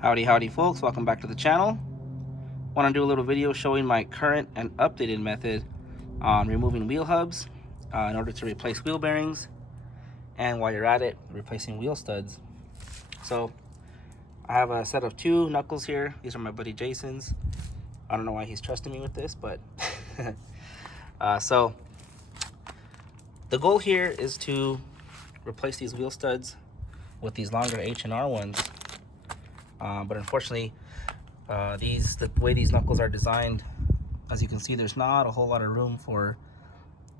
Howdy folks, welcome back to the channel. Want to do a little video showing my current and updated method on removing wheel hubs in order to replace wheel bearings, and while you're at it, replacing wheel studs. So I have a set of 2 knuckles here. These are my buddy Jason's. I don't know why he's trusting me with this, but so the goal here is to replace these wheel studs with these longer H&R ones. But unfortunately, the way these knuckles are designed, as you can see, there's not a whole lot of room for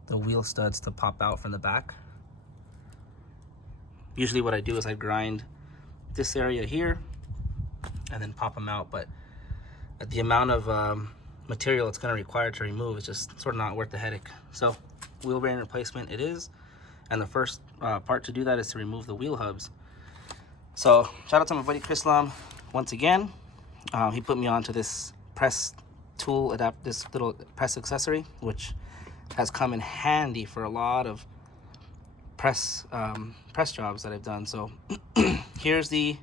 the wheel studs to pop out from the back. Usually what I do is I grind this area here and then pop them out, but at the amount of material it's going to require to remove, it's just sort of not worth the headache. So wheel bearing replacement it is, and the first part to do that is to remove the wheel hubs. So shout out to my buddy Chris Lum once again. He put me onto this press tool, this little press accessory, which has come in handy for a lot of press jobs that I've done. So here's the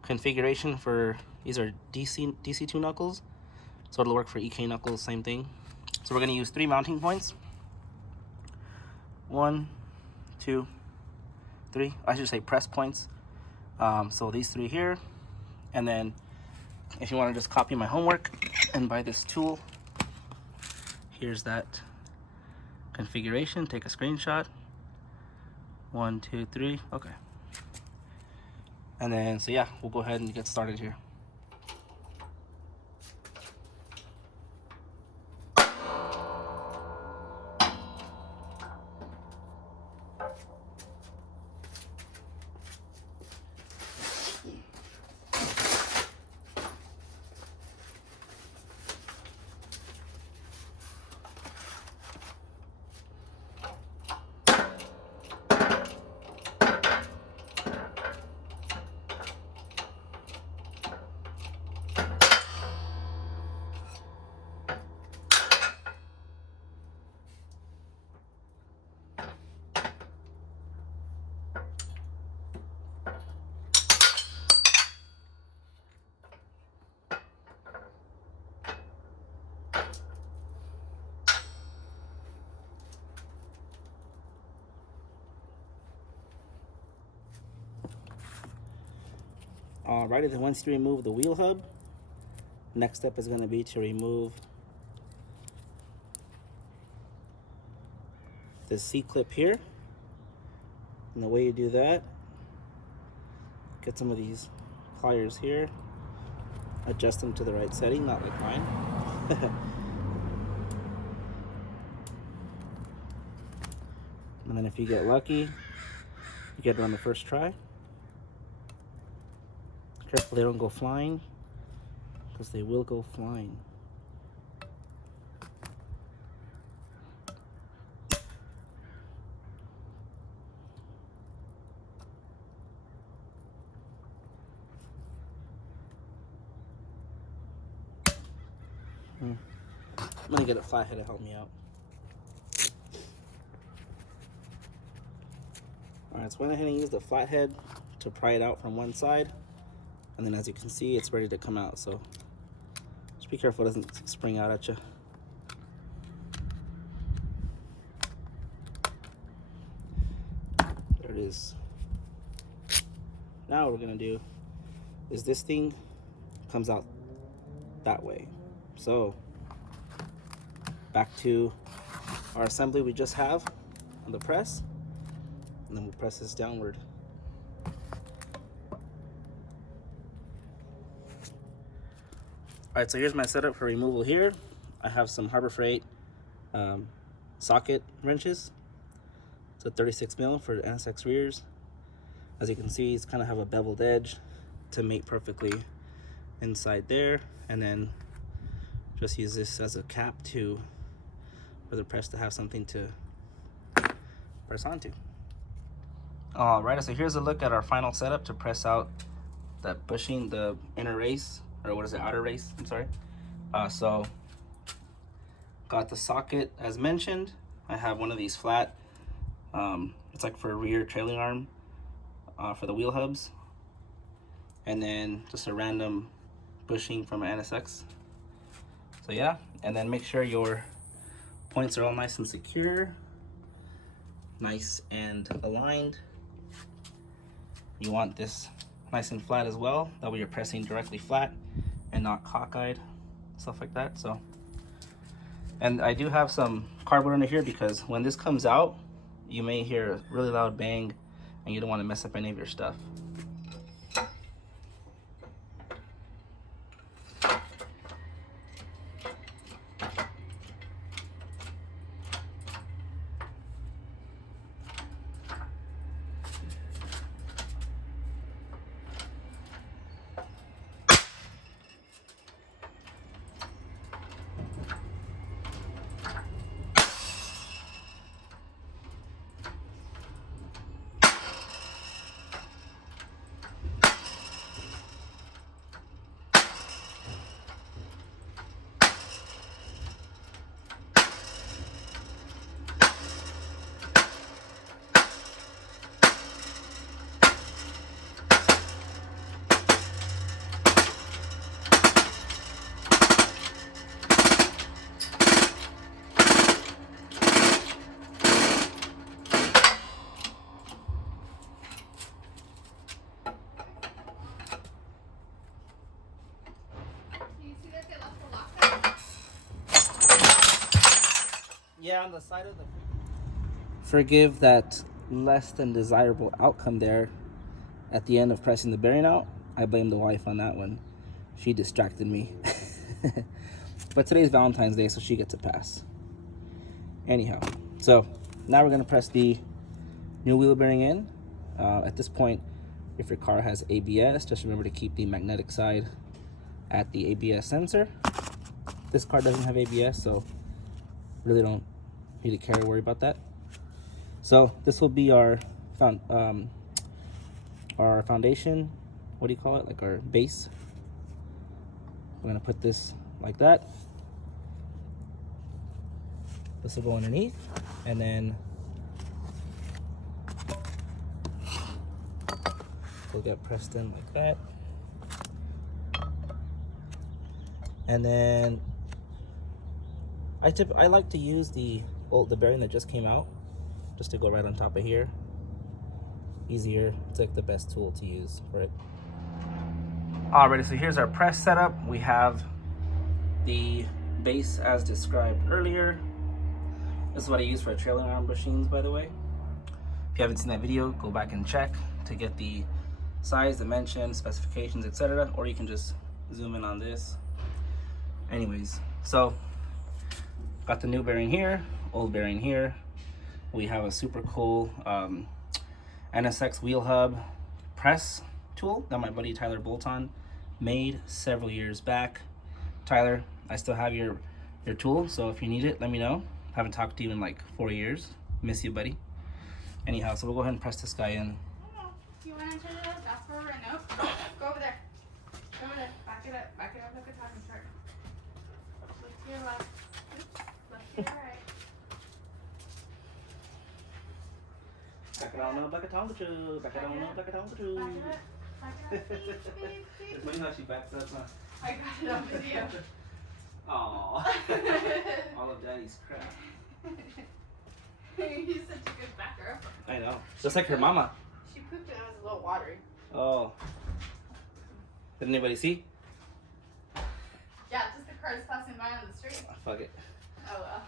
configuration for, these are DC2 knuckles, so it'll work for EK knuckles, same thing. So we're going to use 3 mounting points. 1, 2, 3. I should say press points. So these 3 here, and then if you want to just copy my homework and buy this tool, here's that configuration. Take a screenshot. 1, 2, 3. Okay. And then, so yeah, we'll go ahead and get started here. Alrighty, then once you remove the wheel hub, next step is going to be to remove the C-clip here. And the way you do that, get some of these pliers here, adjust them to the right setting, not like mine. And then if you get lucky, you get it on the first try. Careful they don't go flying, because they will go flying. I'm gonna get a flathead to help me out. Alright, so went ahead and used the flathead to pry it out from one side. And then as you can see, it's ready to come out, so just be careful it doesn't spring out at you. There it is. Now what we're gonna do is this thing comes out that way. So back to our assembly we just have on the press, and then we'll press this downward. Alright, so here's my setup for removal here. I have some Harbor Freight socket wrenches. It's a 36 mil for NSX rears. As you can see, it's kind of have a beveled edge to mate perfectly inside there, and then just use this as a cap for the press to have something to press onto. Alright, so here's a look at our final setup to press out that bushing, the inner race, or what is it, outer race, I'm sorry. So got the socket as mentioned. I have one of these flat, it's like for a rear trailing arm for the wheel hubs. and then just a random bushing from an NSX. So yeah, and then make sure your points are all nice and secure, nice and aligned. You want this nice and flat as well, that way you're pressing directly flat and not cockeyed, stuff like that. So, and I do have some cardboard under here because when this comes out, you may hear a really loud bang and you don't want to mess up any of your stuff. Yeah, on the side of the... Forgive that less than desirable outcome there at the end of pressing the bearing out. I blame the wife on that one. She distracted me. But today's Valentine's Day, so she gets a pass. Anyhow, so now we're gonna press the new wheel bearing in. At this point, if your car has ABS, just remember to keep the magnetic side at the ABS sensor. This car doesn't have ABS, so really don't need to care or worry about that. So this will be our foundation. What do you call it? Like our base. We're gonna put this like that. This will go underneath, and then we'll get pressed in like that. And then I like to use the bearing that just came out, just to go right on top of here. Easier. It's like the best tool to use for it. Alrighty, so here's our press setup. We have the base as described earlier. This is what I use for trailing arm bushings, by the way. If you haven't seen that video, go back and check to get the size, dimensions, specifications, etc. Or you can just zoom in on this. Anyways, so got the new bearing here, old bearing here. We have a super cool NSX wheel hub press tool that my buddy Tyler Bolton made several years back. Tyler, I still have your tool, so if you need it, let me know. Haven't talked to you in like 4 years. Miss you, buddy. Anyhow, so we'll go ahead and press this guy in. You want to turn it up? That's for right now. Go over there. Go over there. Back it up. Back it up like a talking chart. Look to your left. Look to your right. Back it on up like a tongue true. Back it on up like a tongue true. Back it up. Back it up. Beep, beep, It's funny how she backs up, huh? I got it on video. Aww. All of daddy's crap. He's such a good backer. I know. Just like her mama. She pooped and it was a little watery. Oh. Did anybody see? Yeah, just the cars passing by on the street. Oh, fuck it. Oh well.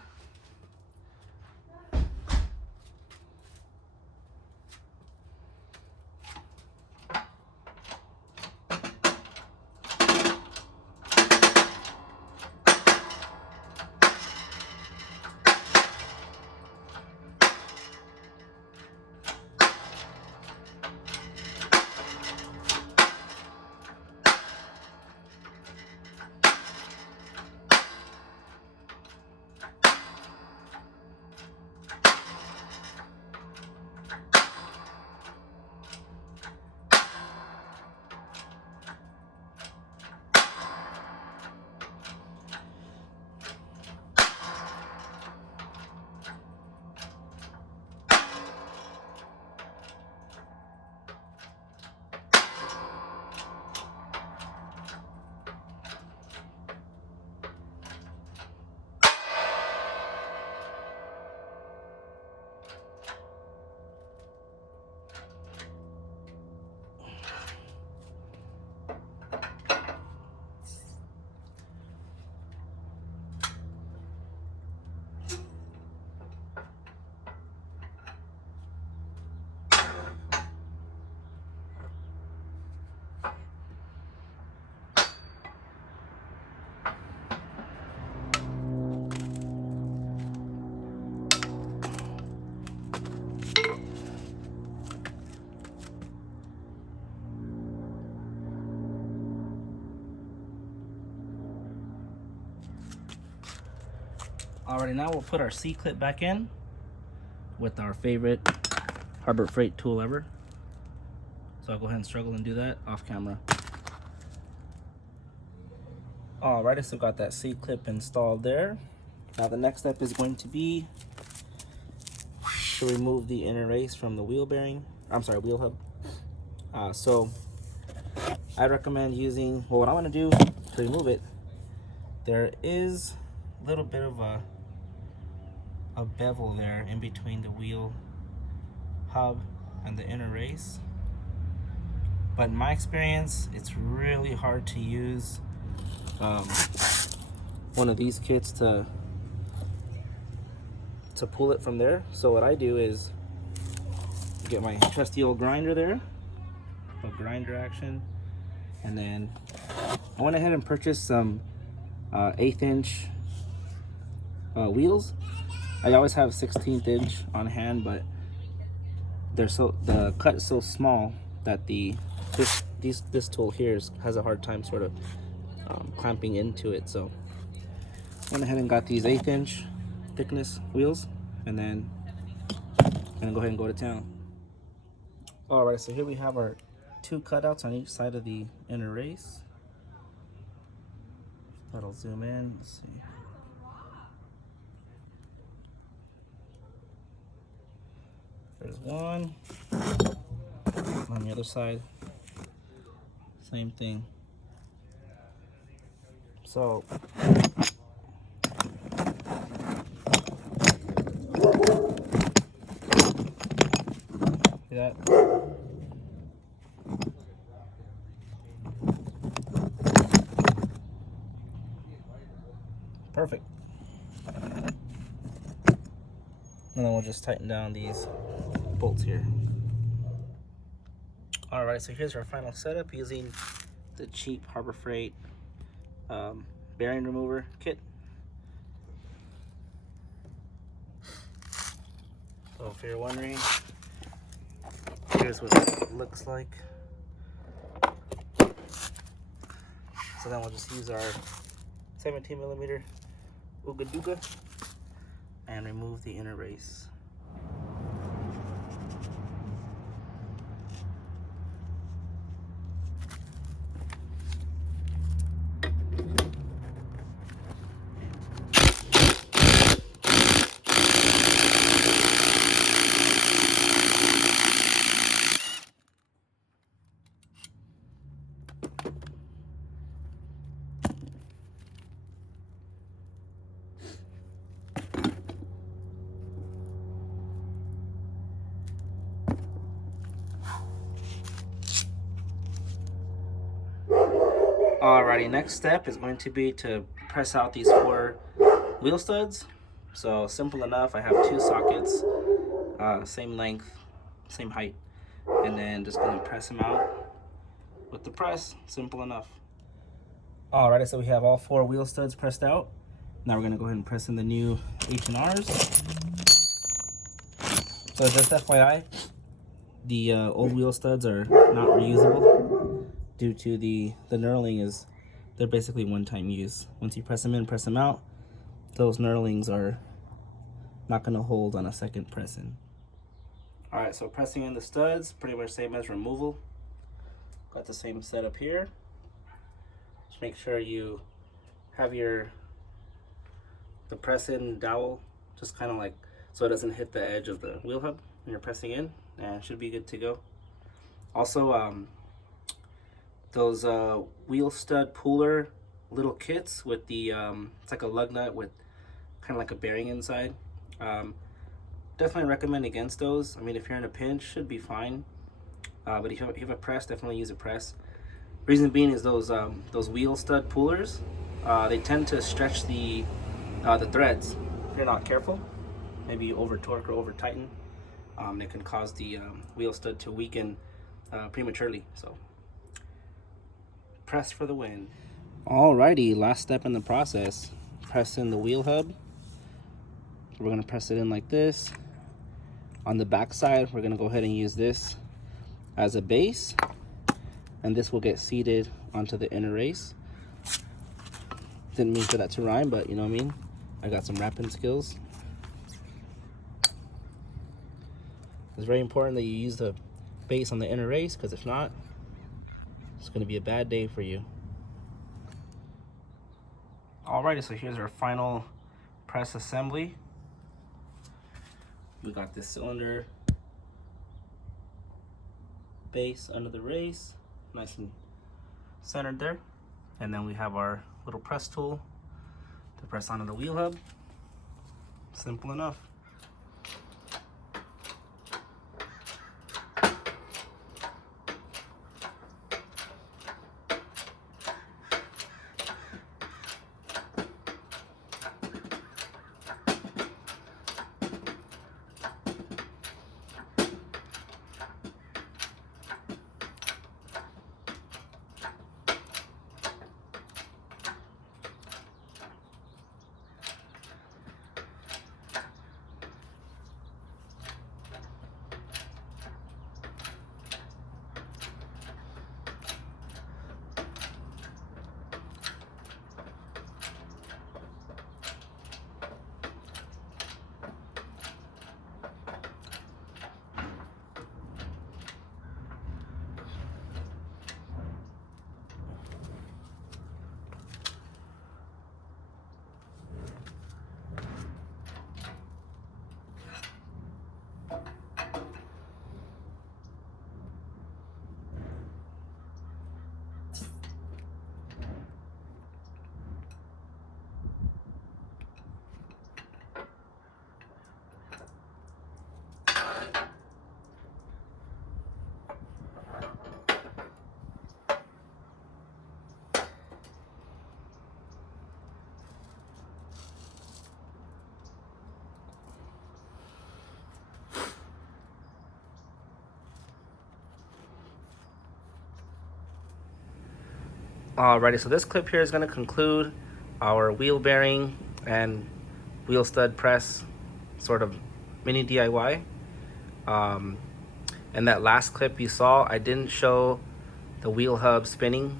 Alrighty, now we'll put our C-clip back in with our favorite Harbor Freight tool ever. So I'll go ahead and struggle and do that off camera. Alrighty, so got that C-clip installed there. Now the next step is going to be to remove the inner race from the wheel bearing. I'm sorry, wheel hub. So I recommend using, well, what I'm gonna do to remove it, there is a little bit of a bevel there in between the wheel hub and the inner race. But in my experience, it's really hard to use one of these kits to pull it from there. So what I do is get my trusty old grinder there, a grinder action, and then I went ahead and purchased some 1/8 inch wheels. I always have 16th inch on hand, but the cut is so small that this tool here has a hard time sort of clamping into it. So went ahead and got these 1/8 inch thickness wheels, and then I'm gonna go ahead and go to town. All right, so here we have our 2 cutouts on each side of the inner race. That'll zoom in. Let's see. There's one. On the other side, same thing. So see that? Perfect. And then we'll just tighten down these bolts here. Alright, so here's our final setup using the cheap Harbor Freight bearing remover kit. So if you're wondering, here's what it looks like. So then we'll just use our 17mm Ooga Dooga and remove the inner race. Alrighty, next step is going to be to press out these 4 wheel studs. So simple enough, I have 2 sockets, same length, same height, and then just gonna press them out with the press. Simple enough. Alrighty, so we have all 4 wheel studs pressed out. Now we're gonna go ahead and press in the new H&Rs. So just FYI, the old wheel studs are not reusable due to the knurling they're basically one-time use. Once you press them in, press them out, those knurlings are not gonna hold on a second press in. All right, so pressing in the studs, pretty much same as removal. Got the same setup here. Just make sure you have the press in dowel just kind of like so it doesn't hit the edge of the wheel hub when you're pressing in, and it should be good to go. Also, those wheel stud puller little kits with the it's like a lug nut with kind of like a bearing inside. Definitely recommend against those. I mean, if you're in a pinch, should be fine. But if you have a press, definitely use a press. Reason being is those wheel stud pullers, they tend to stretch the threads. If you're not careful, maybe you over torque or over tighten, it can cause the wheel stud to weaken prematurely. So press for the win. Alrighty, last step in the process, press in the wheel hub. We're gonna press it in like this. On the back side, we're gonna go ahead and use this as a base, and this will get seated onto the inner race. Didn't mean for that to rhyme, but you know what I mean. I got some wrapping skills. It's very important that you use the base on the inner race, because if not, it's going to be a bad day for you. Alrighty, so here's our final press assembly. We got this cylinder base under the race, nice and centered there. And then we have our little press tool to press onto the wheel hub. Simple enough. Alrighty, so this clip here is going to conclude our wheel bearing and wheel stud press sort of mini DIY. And that last clip you saw, I didn't show the wheel hub spinning.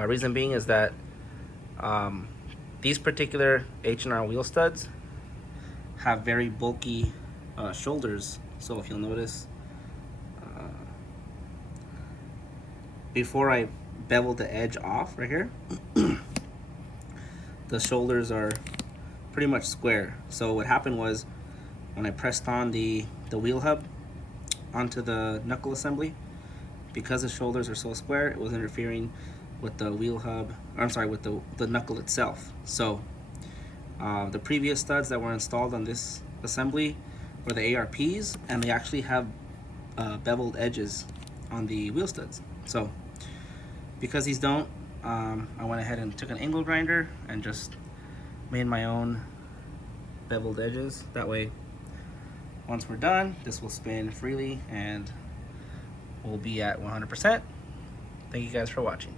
Reason being is that these particular H&R wheel studs have very bulky shoulders. So if you'll notice, before I beveled the edge off right here, the shoulders are pretty much square. So what happened was, when I pressed on the wheel hub onto the knuckle assembly, because the shoulders are so square, it was interfering with the wheel hub, or I'm sorry, with the knuckle itself. So the previous studs that were installed on this assembly were the ARPs, and they actually have beveled edges on the wheel studs. So because these don't, I went ahead and took an angle grinder and just made my own beveled edges. That way, once we're done, this will spin freely and we'll be at 100%. Thank you guys for watching.